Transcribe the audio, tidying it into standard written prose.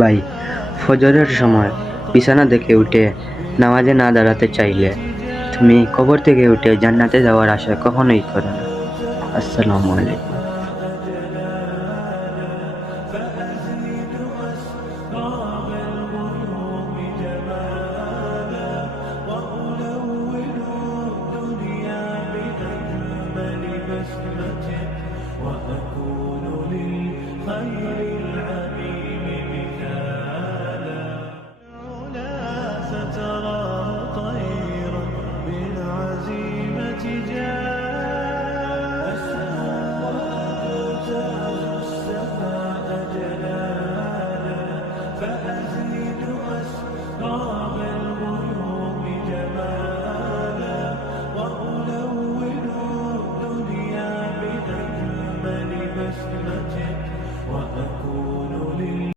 ভাই, ফজরের সময় বিছানা থেকে উঠে নামাজে না দাঁড়াতে চাইলে তুমি কবর থেকে উঠে জান্নাতে যাওয়ার আশা কখনোই করো না। আসসালামু আলাইকুম। وأكون للخير العميم مثالا لا ستراه طيرا بالعزيمة جاء أسمو وأبتاز السماء جلالا